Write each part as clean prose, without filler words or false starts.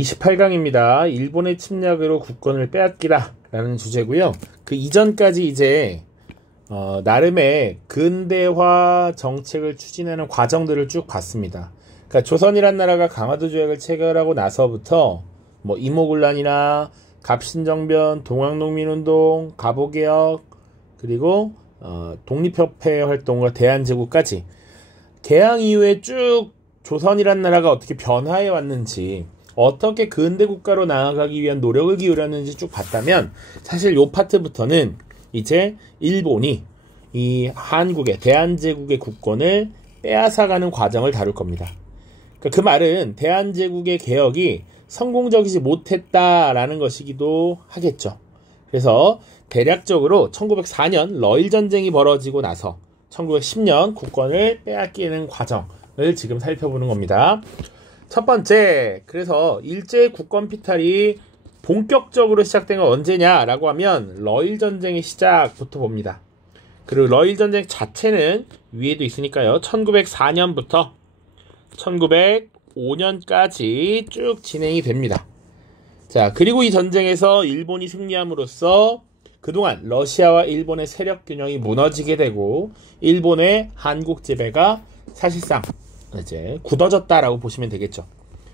28강입니다. 일본의 침략으로 국권을 빼앗기다 라는 주제고요. 그 이전까지 이제 나름의 근대화 정책을 추진하는 과정들을 쭉 봤습니다. 그러니까 조선이란 나라가 강화도 조약을 체결하고 나서부터 뭐 이모군란이나 갑신정변, 동학농민운동, 갑오개혁, 그리고 독립협회 활동과 대한제국까지 개항 이후에 쭉 조선이란 나라가 어떻게 변화해 왔는지, 어떻게 근대국가로 나아가기 위한 노력을 기울였는지 쭉 봤다면, 사실 요 파트부터는 이제 일본이 이 한국의 대한제국의 국권을 빼앗아가는 과정을 다룰 겁니다. 그러니까 그 말은 대한제국의 개혁이 성공적이지 못했다라는 것이기도 하겠죠. 그래서 대략적으로 1904년 러일전쟁이 벌어지고 나서 1910년 국권을 빼앗기는 과정을 지금 살펴보는 겁니다. 첫 번째, 그래서 일제의 국권 피탈이 본격적으로 시작된 건 언제냐라고 하면 러일전쟁의 시작부터 봅니다. 그리고 러일전쟁 자체는 위에도 있으니까요. 1904년부터 1905년까지 쭉 진행이 됩니다. 자, 그리고 이 전쟁에서 일본이 승리함으로써 그동안 러시아와 일본의 세력 균형이 무너지게 되고 일본의 한국 지배가 사실상 이제 굳어졌다라고 보시면 되겠죠.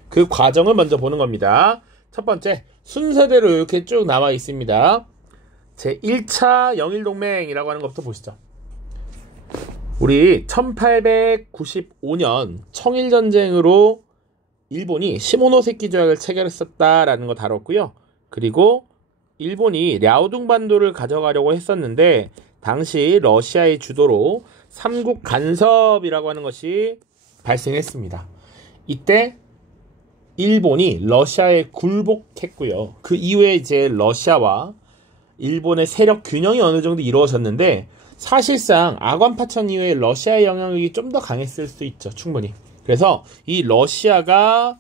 그 과정을 먼저 보는 겁니다. 첫 번째, 순서대로 이렇게 쭉 나와 있습니다. 제1차 영일동맹이라고 하는 것부터 보시죠. 우리 1895년 청일전쟁으로 일본이 시모노세키 조약을 체결했었다라는 거 다뤘고요. 그리고 일본이 랴오둥반도를 가져가려고 했었는데 당시 러시아의 주도로 삼국 간섭이라고 하는 것이 발생했습니다. 이때 일본이 러시아에 굴복했고요. 그 이후에 이제 러시아와 일본의 세력 균형이 어느 정도 이루어졌는데 사실상 아관파천 이후에 러시아의 영향력이 좀 더 강했을 수 있죠. 충분히. 그래서 이 러시아가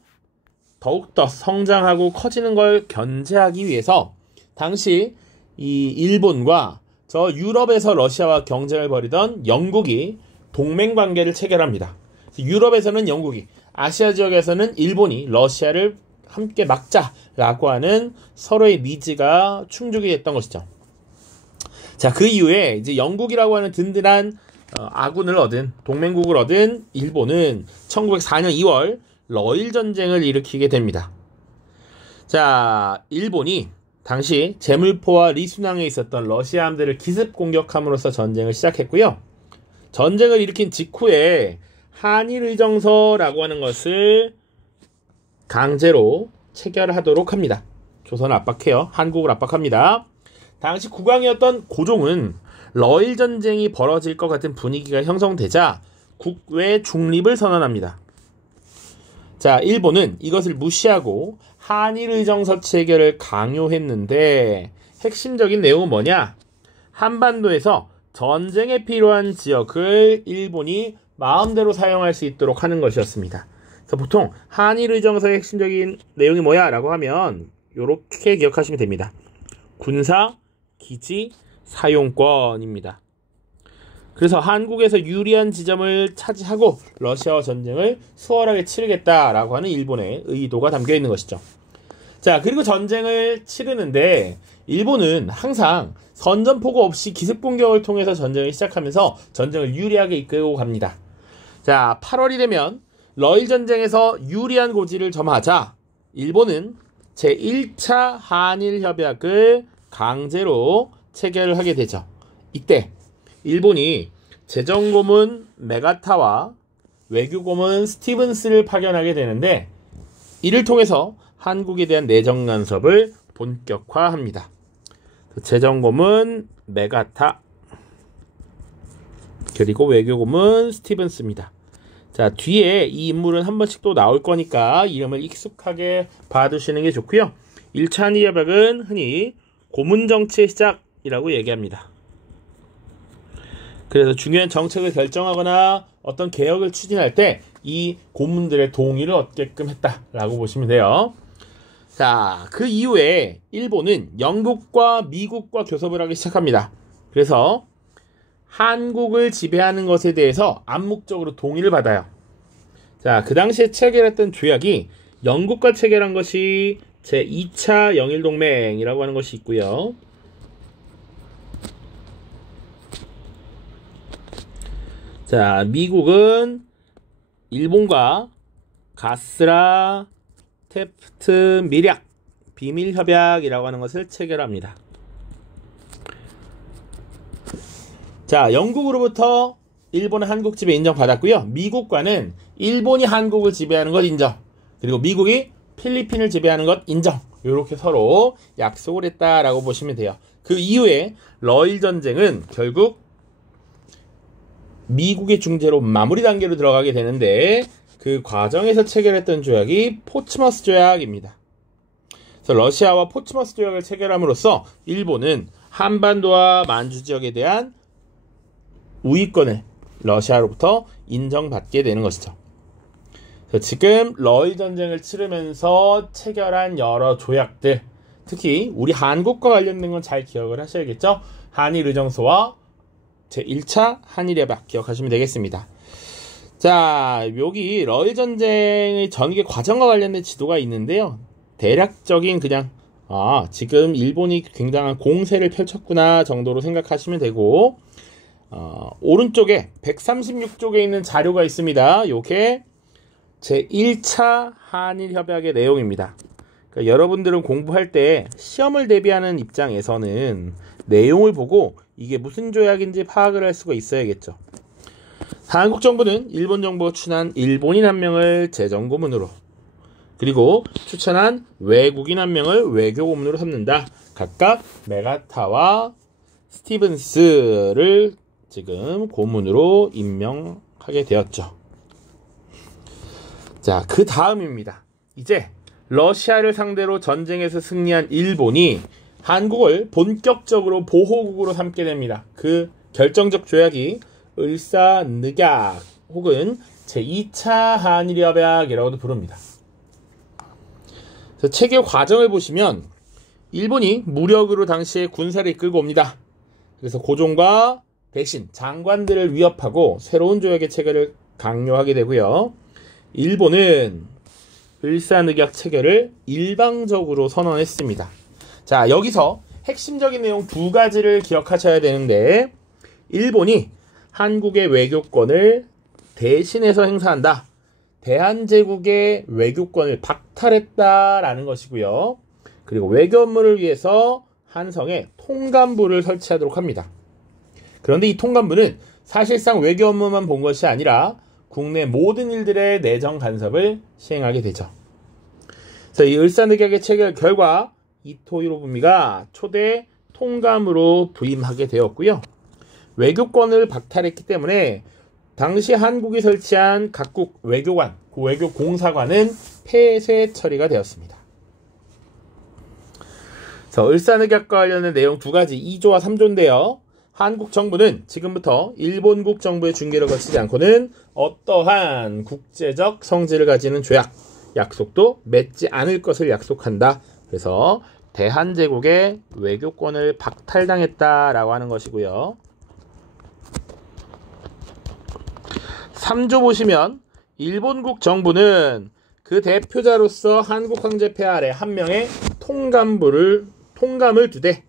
더욱더 성장하고 커지는 걸 견제하기 위해서 당시 이 일본과 저 유럽에서 러시아와 경쟁을 벌이던 영국이 동맹관계를 체결합니다. 유럽에서는 영국이, 아시아 지역에서는 일본이 러시아를 함께 막자라고 하는 서로의 니즈가 충족이 됐던 것이죠. 자, 그 이후에 이제 영국이라고 하는 든든한 아군을 얻은, 동맹국을 얻은 일본은 1904년 2월 러일전쟁을 일으키게 됩니다. 자, 일본이 당시 제물포와 리순항에 있었던 러시아 함대를 기습 공격함으로써 전쟁을 시작했고요. 전쟁을 일으킨 직후에 한일의정서라고 하는 것을 강제로 체결하도록 합니다. 조선을 압박해요. 한국을 압박합니다. 당시 국왕이었던 고종은 러일전쟁이 벌어질 것 같은 분위기가 형성되자 국외 중립을 선언합니다. 자, 일본은 이것을 무시하고 한일의정서 체결을 강요했는데 핵심적인 내용은 뭐냐? 한반도에서 전쟁에 필요한 지역을 일본이 마음대로 사용할 수 있도록 하는 것이었습니다. 그래서 보통 한일의정서의 핵심적인 내용이 뭐야? 라고 하면 이렇게 기억하시면 됩니다. 군사, 기지, 사용권입니다. 그래서 한국에서 유리한 지점을 차지하고 러시아와 전쟁을 수월하게 치르겠다라고 하는 일본의 의도가 담겨 있는 것이죠. 자, 그리고 전쟁을 치르는데 일본은 항상 선전포고 없이 기습공격을 통해서 전쟁을 시작하면서 전쟁을 유리하게 이끌고 갑니다. 자, 8월이 되면 러일전쟁에서 유리한 고지를 점하자 일본은 제1차 한일협약을 강제로 체결을 하게 되죠. 이때 일본이 재정고문 메가타와 외교고문 스티븐스를 파견하게 되는데 이를 통해서 한국에 대한 내정 간섭을 본격화합니다. 재정고문 메가타 그리고 외교고문 스티븐스입니다. 자, 뒤에 이 인물은 한 번씩 또 나올 거니까 이름을 익숙하게 봐두시는 게 좋고요. 1차 한일협약은 흔히 고문정치의 시작이라고 얘기합니다. 그래서 중요한 정책을 결정하거나 어떤 개혁을 추진할 때 이 고문들의 동의를 얻게끔 했다라고 보시면 돼요. 자, 그 이후에 일본은 영국과 미국과 교섭을 하기 시작합니다. 그래서 한국을 지배하는 것에 대해서 암묵적으로 동의를 받아요. 자, 그 당시에 체결했던 조약이 영국과 체결한 것이 제2차 영일동맹이라고 하는 것이 있고요. 자, 미국은 일본과 가스라 테프트 밀약 비밀협약이라고 하는 것을 체결합니다. 자, 영국으로부터 일본은 한국 지배 인정받았고요. 미국과는 일본이 한국을 지배하는 것 인정, 그리고 미국이 필리핀을 지배하는 것 인정, 이렇게 서로 약속을 했다라고 보시면 돼요. 그 이후에 러일 전쟁은 결국 미국의 중재로 마무리 단계로 들어가게 되는데, 그 과정에서 체결했던 조약이 포츠머스 조약입니다. 그래서 러시아와 포츠머스 조약을 체결함으로써 일본은 한반도와 만주 지역에 대한 우위권을 러시아로부터 인정받게 되는 것이죠. 그래서 지금 러일 전쟁을 치르면서 체결한 여러 조약들, 특히 우리 한국과 관련된 건 잘 기억을 하셔야겠죠. 한일의정서와 제1차 한일협약 기억하시면 되겠습니다. 자, 여기 러일 전쟁의 전개 과정과 관련된 지도가 있는데요. 대략적인 그냥 지금 일본이 굉장한 공세를 펼쳤구나 정도로 생각하시면 되고, 오른쪽에 136쪽에 있는 자료가 있습니다. 요게 제1차 한일협약의 내용입니다. 그러니까 여러분들은 공부할 때 시험을 대비하는 입장에서는 내용을 보고 이게 무슨 조약인지 파악을 할 수가 있어야겠죠. 한국 정부는 일본 정부가 추천한 일본인 한 명을 재정고문으로, 그리고 추천한 외국인 한 명을 외교고문으로 삼는다. 각각 메가타와 스티븐스를 지금 고문으로 임명하게 되었죠. 자, 그 다음입니다. 이제 러시아를 상대로 전쟁에서 승리한 일본이 한국을 본격적으로 보호국으로 삼게 됩니다. 그 결정적 조약이 을사늑약 혹은 제2차 한일협약이라고도 부릅니다. 그래서 체결 과정을 보시면 일본이 무력으로 당시에 군사를 이끌고 옵니다. 그래서 고종과 대신 장관들을 위협하고 새로운 조약의 체결을 강요하게 되고요. 일본은 을사늑약 체결을 일방적으로 선언했습니다. 자, 여기서 핵심적인 내용 두 가지를 기억하셔야 되는데, 일본이 한국의 외교권을 대신해서 행사한다. 대한제국의 외교권을 박탈했다라는 것이고요. 그리고 외교 업무를 위해서 한성에 통감부를 설치하도록 합니다. 그런데 이 통감부는 사실상 외교 업무만 본 것이 아니라 국내 모든 일들의 내정 간섭을 시행하게 되죠. 그래서 이 을사늑약의 체결 결과 이토 히로부미가 초대 통감으로 부임하게 되었고요. 외교권을 박탈했기 때문에 당시 한국이 설치한 각국 외교관, 외교공사관은 폐쇄 처리가 되었습니다. 그래서 을사늑약과 관련된 내용 두 가지 2조와 3조인데요. 한국 정부는 지금부터 일본국 정부의 중개를 거치지 않고는 어떠한 국제적 성질을 가지는 조약, 약속도 맺지 않을 것을 약속한다. 그래서 대한제국의 외교권을 박탈당했다라고 하는 것이고요. 3조 보시면 일본국 정부는 그 대표자로서 한국 황제 폐하 아래 한 명의 통감을 두되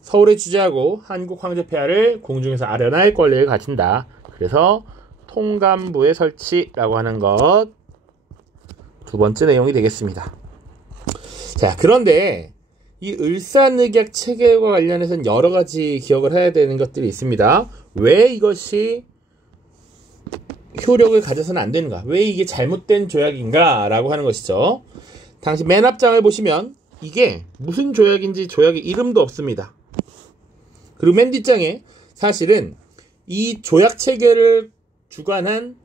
서울에 주재하고 한국 황제 폐하를 공중에서 아련할 권리를 가진다. 그래서 통감부의 설치라고 하는 것 두 번째 내용이 되겠습니다. 자, 그런데 이 을사늑약 체결과 관련해서는 여러 가지 기억을 해야 되는 것들이 있습니다. 왜 이것이 효력을 가져서는 안 되는가? 왜 이게 잘못된 조약인가? 라고 하는 것이죠. 당시 맨 앞장을 보시면 이게 무슨 조약인지 조약의 이름도 없습니다. 그리고 맨 뒷장에 사실은 이 조약 체결을 주관한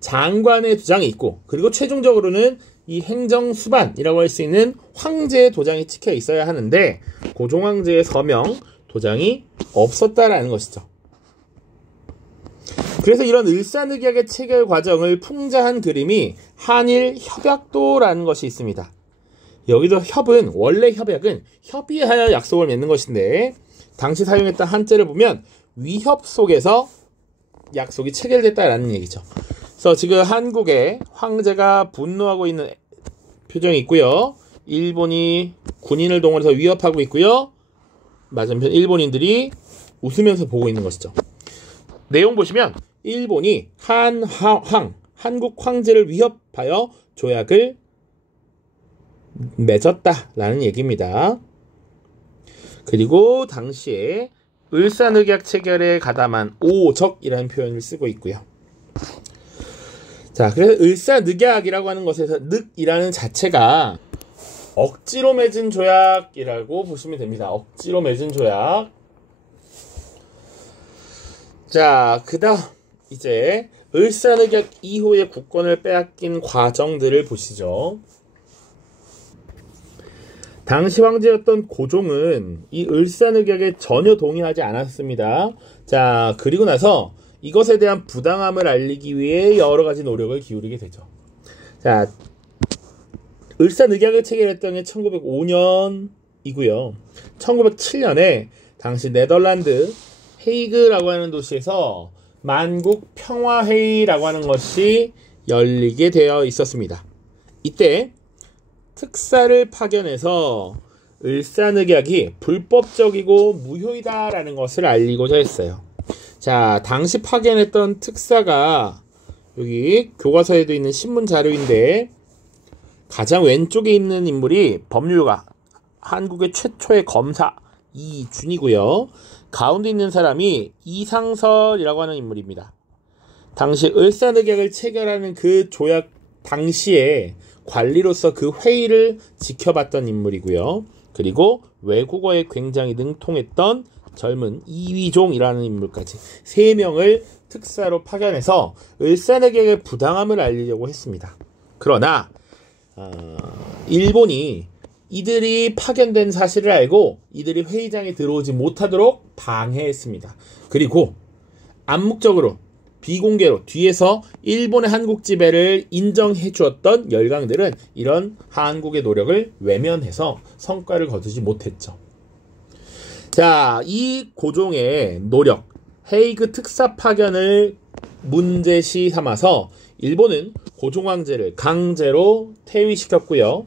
장관의 도장이 있고, 그리고 최종적으로는 이 행정수반이라고 할 수 있는 황제의 도장이 찍혀 있어야 하는데 고종황제의 서명 도장이 없었다라는 것이죠. 그래서 이런 을사늑약의 체결 과정을 풍자한 그림이 한일협약도라는 것이 있습니다. 여기도 협은, 원래 협약은 협의하여 약속을 맺는 것인데 당시 사용했던 한자를 보면 위협 속에서 약속이 체결됐다라는 얘기죠. 그래서 지금 한국의 황제가 분노하고 있는 표정이 있고요. 일본이 군인을 동원해서 위협하고 있고요. 맞은편 일본인들이 웃으면서 보고 있는 것이죠. 내용 보시면 일본이 한국 황제를 위협하여 조약을 맺었다라는 얘기입니다. 그리고 당시에 을사늑약 체결에 가담한 오적이라는 표현을 쓰고 있고요. 자, 그래서 을사늑약이라고 하는 것에서 늑이라는 자체가 억지로 맺은 조약이라고 보시면 됩니다. 억지로 맺은 조약. 자, 그다음 이제 을사늑약 이후에 국권을 빼앗긴 과정들을 보시죠. 당시 황제였던 고종은 이 을사늑약에 전혀 동의하지 않았습니다. 자, 그리고 나서 이것에 대한 부당함을 알리기 위해 여러 가지 노력을 기울이게 되죠. 자, 을사늑약을 체결했던 게 1905년이고요. 1907년에 당시 네덜란드 헤이그라고 하는 도시에서 만국 평화회의라고 하는 것이 열리게 되어 있었습니다. 이때 특사를 파견해서 을사늑약이 불법적이고 무효이다라는 것을 알리고자 했어요. 자, 당시 파견했던 특사가 여기 교과서에도 있는 신문 자료인데 가장 왼쪽에 있는 인물이 법률가, 한국의 최초의 검사 이준이고요. 가운데 있는 사람이 이상설이라고 하는 인물입니다. 당시 을사늑약을 체결하는 그 조약 당시에 관리로서 그 회의를 지켜봤던 인물이고요. 그리고 외국어에 굉장히 능통했던 젊은 이위종이라는 인물까지 3명을 특사로 파견해서 을사늑약의 부당함을 알리려고 했습니다. 그러나 일본이 이들이 파견된 사실을 알고 이들이 회의장에 들어오지 못하도록 방해했습니다. 그리고 암묵적으로 비공개로 뒤에서 일본의 한국 지배를 인정해 주었던 열강들은 이런 한국의 노력을 외면해서 성과를 거두지 못했죠. 자, 이 고종의 노력, 헤이그 특사 파견을 문제시 삼아서 일본은 고종 황제를 강제로 퇴위시켰고요.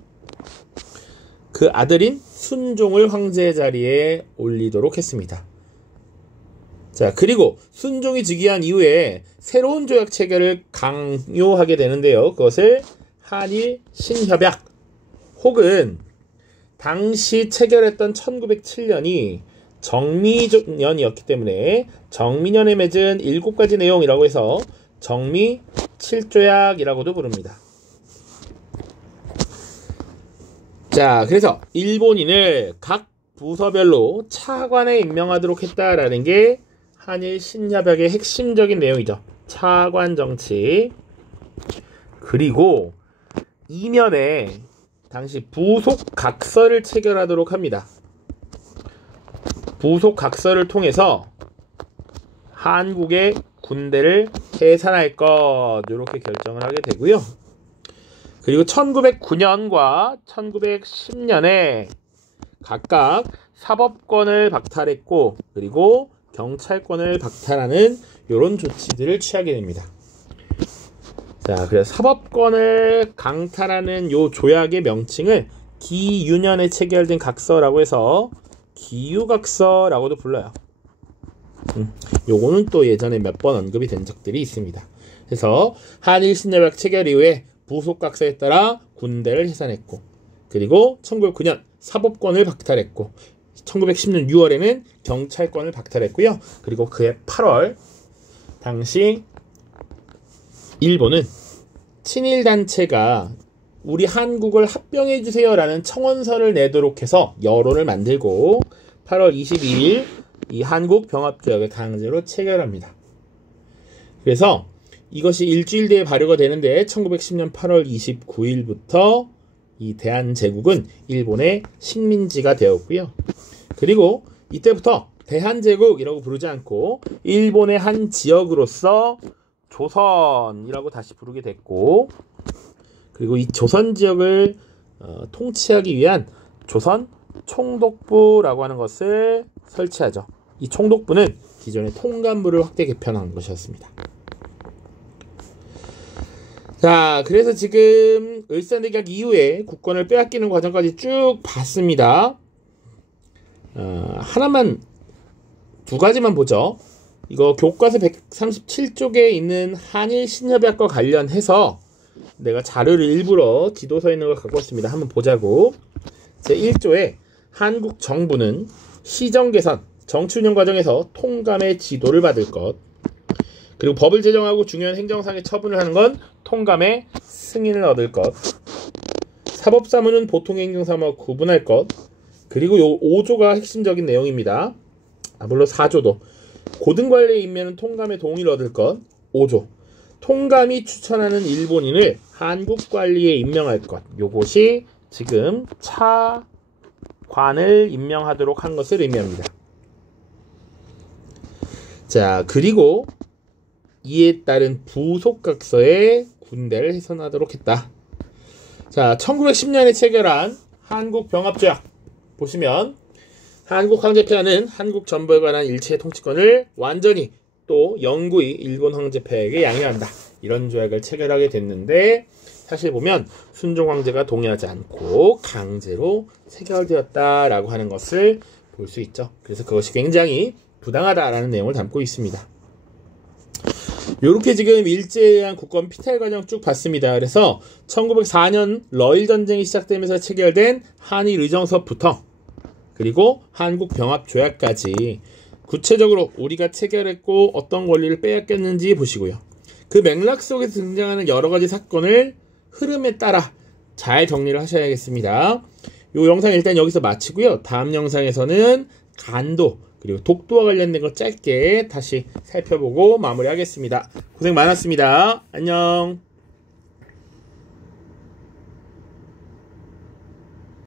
그 아들인 순종을 황제 자리에 올리도록 했습니다. 자, 그리고 순종이 즉위한 이후에 새로운 조약 체결을 강요하게 되는데요. 그것을 한일 신협약 혹은 당시 체결했던 1907년이 정미년이었기 때문에 정미년에 맺은 7가지 내용이라고 해서 정미 7조약이라고도 부릅니다. 자, 그래서 일본인을 각 부서별로 차관에 임명하도록 했다라는 게 한일 신협약의 핵심적인 내용이죠. 차관 정치. 그리고 이면에 당시 부속 각서를 체결하도록 합니다. 부속 각서를 통해서 한국의 군대를 해산할 것 이렇게 결정을 하게 되고요. 그리고 1909년과 1910년에 각각 사법권을 박탈했고 그리고 경찰권을 박탈하는 이런 조치들을 취하게 됩니다. 자, 그래서 사법권을 강탈하는 요 조약의 명칭을 기유년에 체결된 각서라고 해서 기유각서라고도 불러요. 요거는 또 예전에 몇 번 언급이 된 적들이 있습니다. 그래서 한일 신협약 체결 이후에 부속각서에 따라 군대를 해산했고 그리고 1909년 사법권을 박탈했고 1910년 6월에는 경찰권을 박탈했고요. 그리고 그해 8월 당시 일본은 친일단체가 우리 한국을 합병해주세요 라는 청원서를 내도록 해서 여론을 만들고 8월 22일 이 한국병합조약을 강제로 체결합니다. 그래서 이것이 일주일 뒤에 발효가 되는데 1910년 8월 29일부터 이 대한제국은 일본의 식민지가 되었고요. 그리고 이때부터 대한제국이라고 부르지 않고 일본의 한 지역으로서 조선이라고 다시 부르게 됐고 그리고 이 조선 지역을 통치하기 위한 조선 총독부라고 하는 것을 설치하죠. 이 총독부는 기존의 통감부를 확대 개편한 것이었습니다. 자, 그래서 지금 을사늑약 이후에 국권을 빼앗기는 과정까지 쭉 봤습니다. 두 가지만 보죠. 이거 교과서 137쪽에 있는 한일 신협약과 관련해서 내가 자료를 일부러 지도서에 있는 걸 갖고 왔습니다. 한번 보자고. 제1조에 한국 정부는 시정 개선, 정치 운영 과정에서 통감의 지도를 받을 것, 그리고 법을 제정하고 중요한 행정상의 처분을 하는 건 통감의 승인을 얻을 것, 사법사무는 보통행정사무와 구분할 것, 그리고 요 5조가 핵심적인 내용입니다. 물론 4조도. 고등관리의 임명은 통감의 동의를 얻을 것. 5조. 통감이 추천하는 일본인을 한국관리에 임명할 것. 요것이 지금 차관을 임명하도록 한 것을 의미합니다. 자, 그리고 이에 따른 부속각서에 군대를 해산하도록 했다. 자, 1910년에 체결한 한국병합조약 보시면 한국 황제폐하는 한국 전부에 관한 일체 통치권을 완전히 또 영구히 일본 황제폐에게 양해한다. 이런 조약을 체결하게 됐는데 사실 보면 순종 황제가 동의하지 않고 강제로 체결되었다라고 하는 것을 볼 수 있죠. 그래서 그것이 굉장히 부당하다라는 내용을 담고 있습니다. 요렇게 지금 일제한 국권 피탈 과정 쭉 봤습니다. 그래서 1904년 러일 전쟁이 시작되면서 체결된 한일 의정서부터 그리고 한국 병합 조약까지 구체적으로 우리가 체결했고 어떤 권리를 빼앗겼는지 보시고요. 그 맥락 속에서 등장하는 여러 가지 사건을 흐름에 따라 잘 정리를 하셔야겠습니다. 요 영상 일단 여기서 마치고요. 다음 영상에서는 간도 그리고 독도와 관련된 거 짧게 다시 살펴보고 마무리하겠습니다. 고생 많았습니다. 안녕.